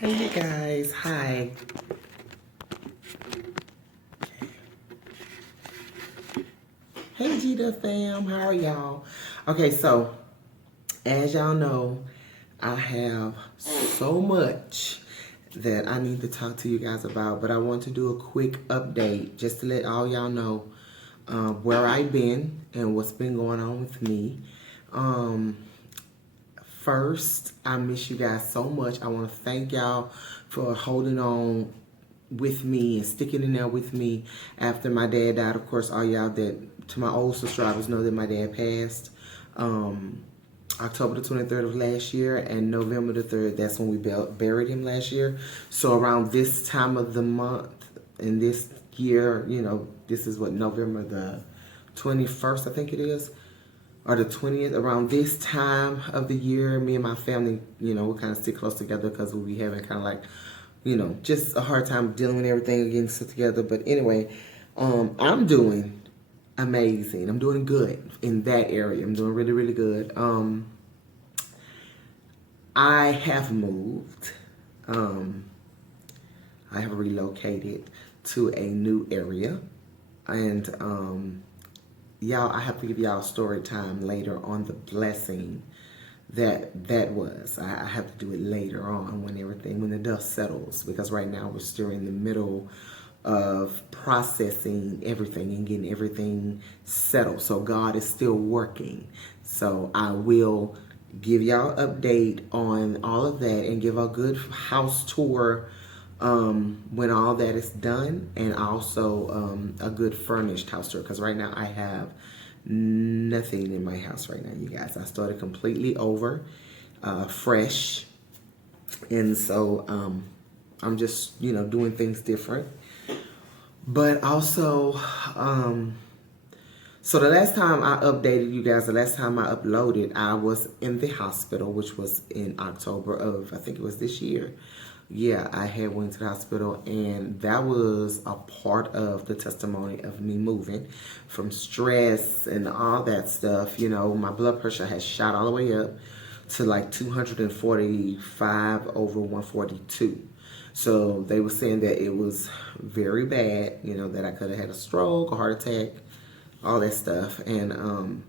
Hey you guys, hi. Hey G fam, how are y'all? Okay, so as y'all know, I have so much that I need to talk to you guys about, but I want to do a quick update just to let all y'all know where I've been and what's been going on with me. First, I miss you guys so much. I want to thank y'all for holding on with me and sticking in there with me after my dad died. Of course, all y'all that, to my old subscribers, know that my dad passed October the 23rd of last year, and November the 3rd, that's when we buried him last year. So around this time of the month and this year, you know, this is what, November the 21st, I think it is, or the 20th, around this time of the year, me and my family, you know, we kind of stick close together because we'll be having kind of like, you know, just a hard time dealing with everything and getting sit together. But anyway, I'm doing amazing. I'm doing good in that area. I'm doing really, really good. I have moved. I have relocated to a new area. And y'all, I have to give y'all story time later on the blessing that was. I have to do it later on when the dust settles, because right now we're still in the middle of processing everything and getting everything settled. So God is still working. So I will give y'all an update on all of that and give a good house tour when all that is done, and also a good furnished house tour, because right now I have nothing in my house right now, you guys. I started completely over, fresh, and so I'm just, you know, doing things different. But also, so the last time I updated you guys, the last time I uploaded, I was in the hospital, which was in October of, I think it was this year. Yeah, I had went to the hospital, and that was a part of the testimony of me moving from stress and all that stuff. You know, my blood pressure has shot all the way up to like 245 over 142. So they were saying that it was very bad, you know, that I could have had a stroke, a heart attack, all that stuff. And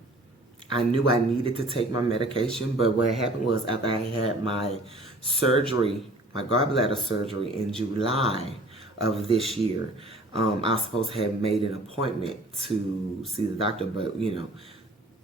I knew I needed to take my medication, but what happened was, after I had my surgery, my gallbladder surgery in July of this year, I was supposed to have made an appointment to see the doctor, but, you know,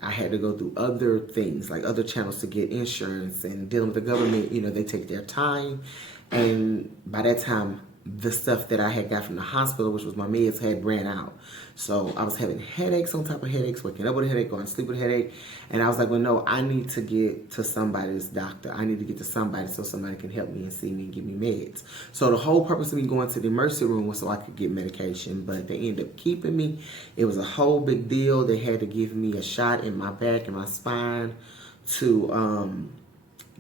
I had to go through other things, like other channels, to get insurance, and dealing with the government, you know, they take their time. And by that time, the stuff that I had got from the hospital, which was my meds, had ran out. So I was having headaches on top of headaches, waking up with a headache, going to sleep with a headache. And I was like, well, no, I need to get to somebody's doctor. I need to get to somebody so somebody can help me and see me and give me meds. So the whole purpose of me going to the emergency room was so I could get medication, but they ended up keeping me. It was a whole big deal. They had to give me a shot in my back and my spine to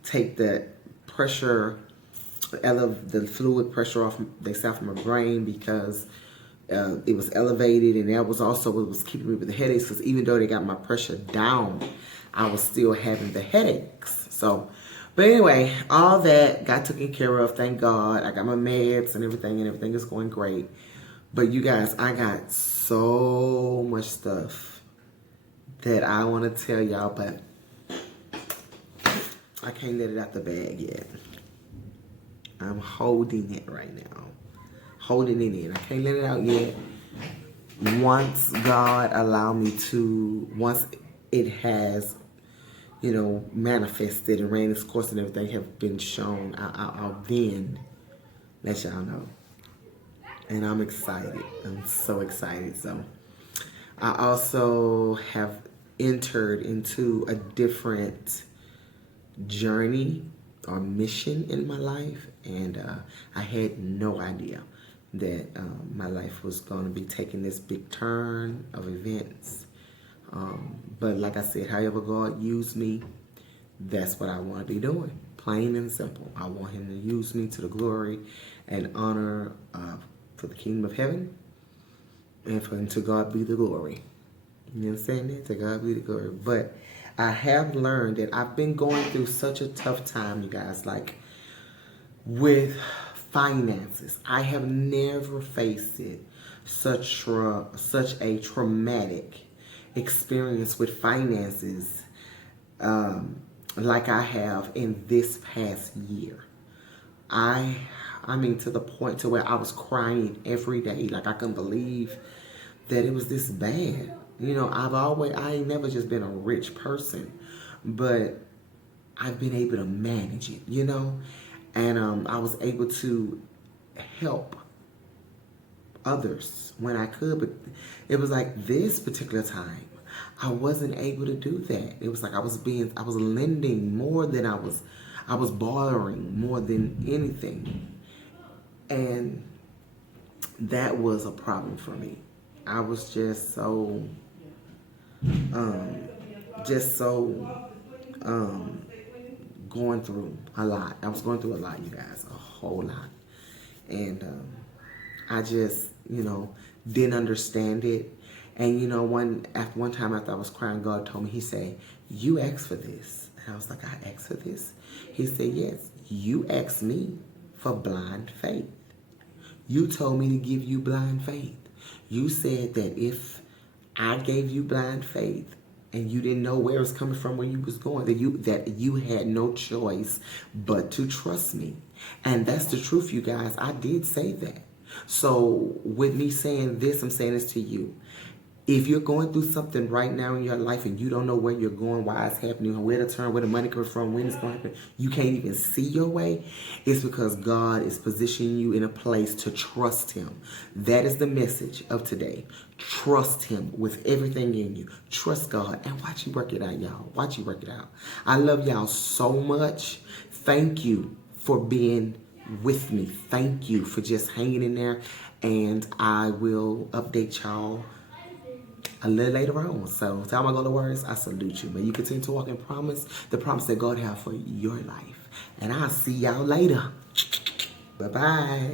take the pressure, the fluid pressure off they said from my brain, because it was elevated, and that was also what was keeping me with the headaches, because even though they got my pressure down, I was still having the headaches. So, but anyway, all that got taken care of, thank God. I got my meds and everything is going great. But you guys, I got so much stuff that I want to tell y'all, but I can't let it out the bag yet. I'm holding it right now. Holding it in. I can't let it out yet. Once God allow me to, once it has, you know, manifested and ran its course and everything have been shown, I'll then let y'all know. And I'm excited. I'm so excited. So I also have entered into a different journey or mission in my life, and I had no idea that my life was going to be taking this big turn of events. But like I said, however God used me, that's what I want to be doing. Plain and simple. I want him to use me to the glory and honor for the kingdom of heaven, and to God be the glory. You understand that? To God be the glory. But I have learned that I've been going through such a tough time, you guys. Like, with finances. I have never faced it such a traumatic experience with finances like I have in this past year. I mean, to the point to where I was crying every day. Like, I couldn't believe that it was this bad. You know, I ain't never just been a rich person, but I've been able to manage it, you know? And I was able to help others when I could, but it was like this particular time, I wasn't able to do that. It was like I was lending more than I was borrowing more than anything. And that was a problem for me. I was just so, going through a lot. I was going through a lot, you guys, a whole lot. And I just, didn't understand it. And one time after I was crying, God told me, he said, you asked for this. And I was like, I asked for this? He said, yes, you asked me for blind faith. You told me to give you blind faith. You said that if I gave you blind faith and you didn't know where it was coming from, where you was going, that you had no choice but to trust me. And that's the truth, you guys. I did say that. So with me saying this, I'm saying this to you. If you're going through something right now in your life and you don't know where you're going, why it's happening, where to turn, where the money comes from, when it's going to happen, you can't even see your way, it's because God is positioning you in a place to trust him. That is the message of today. Trust him with everything in you. Trust God and watch you work it out, y'all. Watch you work it out. I love y'all so much. Thank you for being with me. Thank you for just hanging in there. And I will update y'all a little later on. So, to all my golden warriors, I salute you. May you continue to walk in promise, the promise that God has for your life. And I'll see y'all later. Bye-bye.